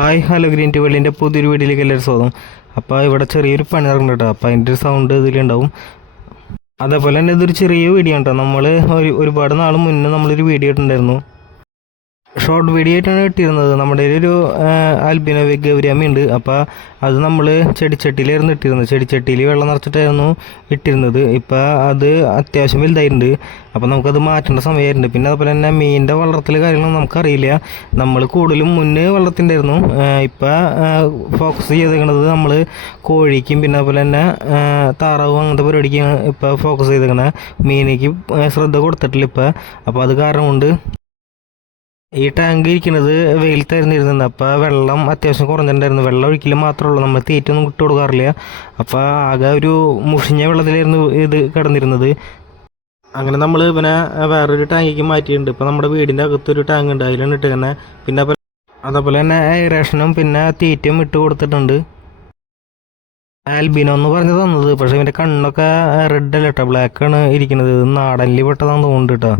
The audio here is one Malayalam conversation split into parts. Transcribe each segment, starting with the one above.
ഹായ് ഹലോ ഗ്രീൻ ടു വെള്ളിന്റെ പുതിയൊരു വീഡിയോയിലേക്ക് എല്ലാവരും സ്വാഗതം. അപ്പോൾ ഇവിടെ ചെറിയൊരു പണി നടക്കുന്നുണ്ട് കേട്ടോ. അപ്പോൾ അതിന്റെ ഒരു സൗണ്ട് ഇതിലുണ്ടാവും. അതേപോലെ തന്നെ ഇതൊരു ചെറിയ വീഡിയോ കേട്ടോ. നമ്മൾ ഒരു ഒരുപാട് നാൾ മുന്നേ നമ്മളൊരു വീഡിയോ ഇട്ടുണ്ടായിരുന്നു ഷോർട്ട് വീഡിയോ ആയിട്ടാണ് ഇട്ടിരുന്നത്. നമ്മുടെ ഒരു ആൽബിനോ ഗൗരിയമ്മ ഉണ്ട്. അപ്പോൾ അത് നമ്മൾ ചെടിച്ചട്ടിയിലായിരുന്നു ഇട്ടിരുന്നത്. ചെടിച്ചട്ടിയിൽ വെള്ളം നിറച്ചിട്ടായിരുന്നു ഇട്ടിരുന്നത്. ഇപ്പോൾ അത് അത്യാവശ്യം വലുതായിട്ടുണ്ട്. അപ്പോൾ നമുക്കത് മാറ്റേണ്ട സമയമായിട്ടുണ്ട്. പിന്നെ അതുപോലെ തന്നെ മീനിന്റെ വളർത്തൽ കാര്യങ്ങളൊന്നും നമുക്കറിയില്ല. നമ്മൾ കൂടുതലും മുന്നേ വളർത്തിണ്ടായിരുന്നു. ഇപ്പോൾ ഫോക്കസ് ചെയ്തേക്കണത് നമ്മൾ കോഴിക്കും പിന്നെ അതുപോലെ തന്നെ താറാവും അങ്ങനത്തെ പരിപാടിക്കാണ് ഇപ്പോൾ ഫോക്കസ് ചെയ്തേക്കണേ മീനിക്ക് ശ്രദ്ധ കൊടുത്തിട്ടില്ല ഇപ്പോൾ അപ്പോൾ അത് കാരണം കൊണ്ട് ഈ ടാങ്ക് ഇരിക്കുന്നത് വെയിലത്തായിരുന്നു ഇരുന്നത് അപ്പോൾ വെള്ളം അത്യാവശ്യം കുറഞ്ഞിട്ടുണ്ടായിരുന്നു. വെള്ളം ഒഴിക്കൽ മാത്രമേ ഉള്ളൂ നമ്മൾ തീറ്റൊന്നും ഇട്ട് കൊടുക്കാറില്ല. അപ്പോൾ ആകെ ഒരു മുഷിഞ്ഞ വെള്ളത്തിലായിരുന്നു ഇത് കിടന്നിരുന്നത്. അങ്ങനെ നമ്മൾ പിന്നെ വേറൊരു ടാങ്കിക്ക് മാറ്റിയിട്ടുണ്ട്. ഇപ്പോൾ നമ്മുടെ വീടിന്റെ അകത്തൊരു ടാങ്ക് ഉണ്ട്. അതിലാണ് ഇട്ട് തന്നെ പിന്നെ അതുപോലെ- തന്നെ റേഷനും പിന്നെ തീറ്റയും ഇട്ട് കൊടുത്തിട്ടുണ്ട്. ആൽബിനോ എന്ന് പറഞ്ഞു തന്നത്. പക്ഷേ ഇവന്റെ കണ്ണൊക്കെ റെഡ് അല്ല കേട്ടോ ബ്ലാക്ക് ആണ് ഇരിക്കുന്നത്. ഇത് നാടനിൽ പെട്ടതാന്ന് തോന്നുന്നുണ്ട് കേട്ടോ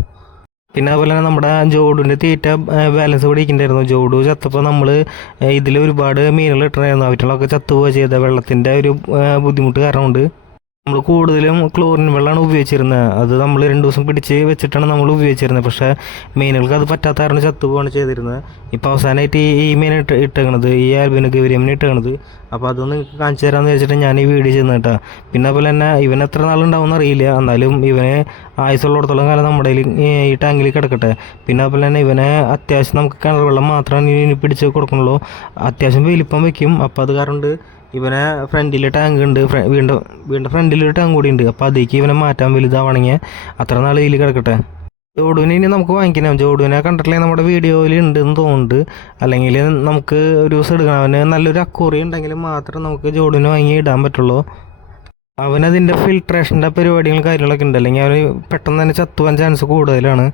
പിന്നെ അതുപോലെ തന്നെ നമ്മുടെ ജോഡുവിന്റെ തീറ്റ ബാലൻസ് പിടിക്കണ്ടായിരുന്നു ജോഡു ചത്തപ്പോൾ നമ്മൾ ഇതിൽ ഒരുപാട് മീനുകൾ ഇട്ടിട്ടുണ്ടായിരുന്നു. അവറ്റുകളൊക്കെ ചത്തുപോവുക ചെയ്ത വെള്ളത്തിന്റെ ഒരു ബുദ്ധിമുട്ട് കാരണം നമ്മൾ കൂടുതലും ക്ലോറിൻ വെള്ളമാണ് ഉപയോഗിച്ചിരുന്നത് അത് നമ്മൾ രണ്ട് ദിവസം പിടിച്ച് വെച്ചിട്ടാണ് നമ്മൾ ഉപയോഗിച്ചിരുന്നത് പക്ഷേ മീനുകൾക്ക് അത് പറ്റാത്ത കാരണം ചത്തുപോവാണ് ചെയ്തിരുന്നത് ഇപ്പോൾ അവസാനമായിട്ട് ഈ മീൻ ഇട്ട് ഇട്ടേക്കണത് ഈ ആൽബിന് ഗൗരിയമ്മിന് ഇട്ടേക്കണത്. അപ്പോൾ അതൊന്ന് കാണിച്ചു തരാമെന്ന് വെച്ചിട്ട് ഞാൻ ഈ വീഡിയോ ചെയ്യുന്നത് കേട്ടോ. പിന്നെ അതുപോലെ തന്നെ ഇവൻ എത്ര നാളുണ്ടാവും അറിയില്ല. എന്നാലും ഇവന് ആയുസുള്ളിടത്തോളം കാലം നമ്മുടെ ഈ ടാങ്കിൽ കിടക്കട്ടെ. പിന്നെ അതുപോലെ തന്നെ ഇവനെ അത്യാവശ്യം നമുക്ക് കിണർ വെള്ളം മാത്രമാണ് ഇനി പിടിച്ച് കൊടുക്കണുള്ളൂ. അത്യാവശ്യം വലിപ്പം വയ്ക്കും അപ്പോൾ അത് കാരണം ഇവനെ ഫ്രണ്ടിൽ ടാങ്ക് ഉണ്ട്. വീണ്ടും വീണ്ടും ഫ്രണ്ടിലൊരു ടാങ്ക് കൂടി ഉണ്ട് അപ്പോൾ അതേക്ക് ഇവനെ മാറ്റാൻ വലുതാവണമെങ്കിൽ അത്ര നാൾ ഇതിൽ കിടക്കട്ടെ. ജോഡുവിനെ ഇനി നമുക്ക് വാങ്ങിക്കണം ജോഡുവിനെ കണ്ടിട്ടില്ലേ? നമ്മുടെ വീഡിയോയിൽ ഉണ്ടെന്ന് തോന്നുന്നുണ്ട്. അല്ലെങ്കിൽ നമുക്ക് ഒരു ദിവസം എടുക്കണം. അവന് നല്ലൊരു അക്കൂറി ഉണ്ടെങ്കിൽ മാത്രം നമുക്ക് ജോഡുവിനെ വാങ്ങി ഇടാൻ പറ്റുള്ളൂ. അവനതിന്റെ ഫിൽട്രേഷന്റെ പരിപാടികളും കാര്യങ്ങളൊക്കെ ഉണ്ട്. അല്ലെങ്കിൽ അവന് പെട്ടെന്ന് തന്നെ ചത്തുവാൻ ചാൻസ് കൂടുതലാണ്.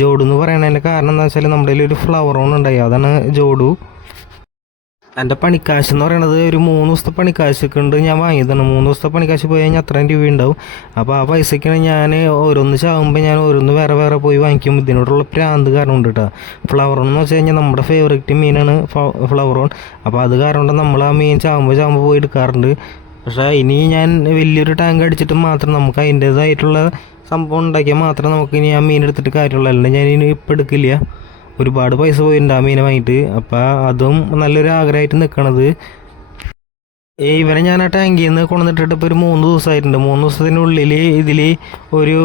ജോഡു എന്ന് പറയുന്നതിന്റെ കാരണം എന്താ വെച്ചാൽ നമ്മുടെ ഒരു ഫ്ലവർ ഓൺ ഉണ്ടായി. അതാണ് ജോഡു. എന്റെ പണിക്കാശ് എന്ന് പറയണത് ഒരു മൂന്ന് ദിവസത്തെ പണിക്കാശൊക്കെ ഉണ്ട്. ഞാൻ വാങ്ങിയതാണ്. മൂന്ന് ദിവസത്തെ പണിക്കാശ് പോയി കഴിഞ്ഞാൽ അത്രയും രൂപ ഉണ്ടാവും അപ്പോൾ ആ പൈസയ്ക്കാണ് ഞാൻ ഓരോന്ന് ചാകുമ്പോൾ ഞാൻ ഓരോന്ന് വേറെ വേറെ പോയി വാങ്ങിക്കും. ഇതിനോടുള്ള പ്രാന്ത് കാരണം ഉണ്ട് കേട്ടോ ഫ്ലവർ എന്ന് വെച്ച് കഴിഞ്ഞാൽ നമ്മുടെ ഫേവറേറ്റ് മീനാണ് ഫ്ലവർ ഓൺ അപ്പോൾ അത് കാരണം നമ്മൾ ആ മീൻ ചാകുമ്പോൾ ചാകുമ്പോൾ പോയി എടുക്കാറുണ്ട്. പക്ഷേ ഇനി ഞാൻ വലിയൊരു ടാങ്ക് അടിച്ചിട്ട് മാത്രം നമുക്ക് അതിന്റേതായിട്ടുള്ള സംഭവം ഉണ്ടാക്കിയാൽ മാത്രം നമുക്ക് ഇനി ആ മീൻ എടുത്തിട്ട് കാര്യമുള്ളൂ അല്ലെങ്കിൽ ഞാൻ ഇനി ഇപ്പം എടുക്കില്ല. ഒരുപാട് പൈസ പോയിട്ടുണ്ട് ആ മീനെ അപ്പം അതും നല്ലൊരു ആഗ്രഹമായിട്ട് നിൽക്കണത് ഏ ഇവനെ ഞാൻ ആ ടാങ്കിൽ നിന്ന് കൊണ്ടുവന്നിട്ടിട്ട് ഇപ്പോൾ ഒരു മൂന്ന് ദിവസമായിട്ടുണ്ട് മൂന്ന് ദിവസത്തിനുള്ളിൽ ഇതിൽ ഒരു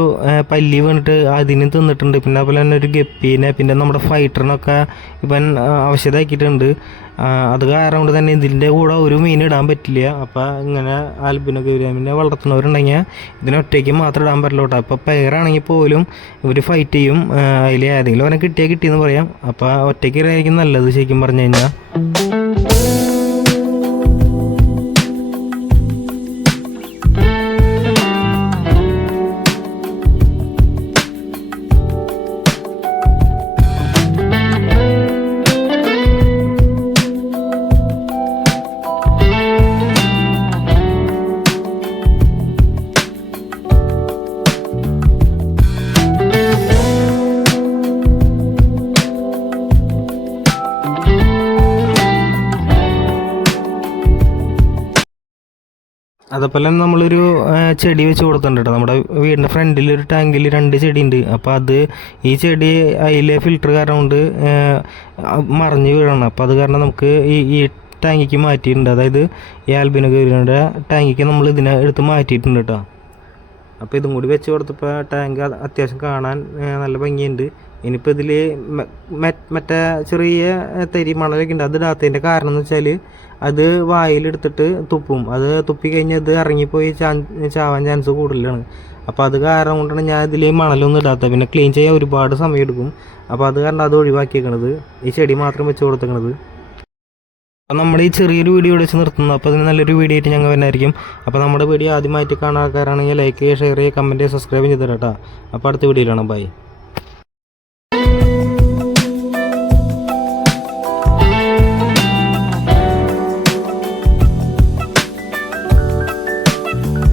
പല്ലി വീണിട്ട് അതിന് തിന്നിട്ടുണ്ട്. പിന്നെ അതുപോലെ തന്നെ ഒരു ഗപ്പീനെ പിന്നെ നമ്മുടെ ഫൈറ്ററിനൊക്കെ ഇവൻ ആ, അത് കാരണം കൊണ്ട് തന്നെ ഇതിന്റെ കൂടെ ഒരു മീൻ ഇടാൻ പറ്റില്ല. അപ്പോൾ ഇങ്ങനെ ആൽബിനോ പിന്നെ വളർത്തുന്നവരുണ്ടെങ്കിൽ ഇതിനൊറ്റയ്ക്ക് മാത്രം ഇടാൻ പറ്റില്ല കേട്ടോ. അപ്പോൾ പെയറാണെങ്കിൽ പോലും ഇവർ ഫൈറ്റ് ചെയ്യും. അതിൽ ഏതെങ്കിലും അവനെ കിട്ടിയാൽ കിട്ടിയെന്ന് പറയാം. അപ്പോൾ ഒറ്റയ്ക്ക് ഇടായിരിക്കും നല്ലത് ശരിക്കും പറഞ്ഞു കഴിഞ്ഞാൽ അതേപോലെ നമ്മളൊരു ചെടി വെച്ച് കൊടുത്തിട്ടുണ്ട് കേട്ടോ. നമ്മുടെ വീടിന്റെ ഫ്രണ്ടിൽ ഒരു ടാങ്കിൽ രണ്ട് ചെടി ഉണ്ട് അപ്പോൾ അത് ഈ ചെടി അതിലെ ഫിൽറ്റർ കാരണം കൊണ്ട് മറിഞ്ഞ് വീഴണം. അപ്പോൾ അത് കാരണം നമുക്ക് ഈ ഈ ടാങ്കിക്ക് മാറ്റിയിട്ടുണ്ട്. അതായത് ഈ ആൽബിനോ ഗൗരിയുടെ ടാങ്കിക്ക് നമ്മൾ ഇതിനെ എടുത്ത് മാറ്റിയിട്ടുണ്ട് കേട്ടോ. അപ്പോൾ ഇതും കൂടി വെച്ച് കൊടുത്തപ്പോൾ ടാങ്ക് അത് അത്യാവശ്യം കാണാൻ നല്ല ഭംഗിയുണ്ട്. ഇനിയിപ്പോൾ ഇതിൽ മറ്റേ ചെറിയ തരി മണലൊക്കെ ഉണ്ട്. അത് ഇടാത്തതിന്റെ കാരണം എന്ന് വെച്ചാൽ അത് വായിലെടുത്തിട്ട് തുപ്പും. അത് തുപ്പി കഴിഞ്ഞാൽ ഇത് ഇറങ്ങിപ്പോയി ചാവാൻ ചാൻസ് കൂടുതലാണ്. അപ്പോൾ അത് കാരണം കൊണ്ടാണ് ഞാൻ ഇതിൽ മണലൊന്നും ഇടാത്തത്. പിന്നെ ക്ലീൻ ചെയ്യാൻ ഒരുപാട് സമയം എടുക്കും. അപ്പോൾ അത് കാരണം അത് ഒഴിവാക്കിയേക്കണത്. ഈ ചെടി മാത്രം വെച്ച് കൊടുത്തേക്കണത്. അപ്പോൾ നമ്മുടെ ഈ ചെറിയൊരു വീഡിയോ വെച്ച് നിർത്തുന്നത് അപ്പോൾ അതിന് നല്ലൊരു വീഡിയോ ആയിട്ട് ഞങ്ങൾ വരുന്നതായിരിക്കും. അപ്പോൾ നമ്മുടെ വീഡിയോ ആദ്യമായിട്ട് കാണാൻ ആൾക്കാരാണെങ്കിൽ ലൈക്ക് ചെയ്യുക ഷെയർ ചെയ്യുക കമന്റ് ചെയ്യുക സബ്സ്ക്രൈബ് ചെയ്ത് തരാം കേട്ടോ അപ്പോൾ അടുത്ത വീഡിയോയിലാണ് ബൈ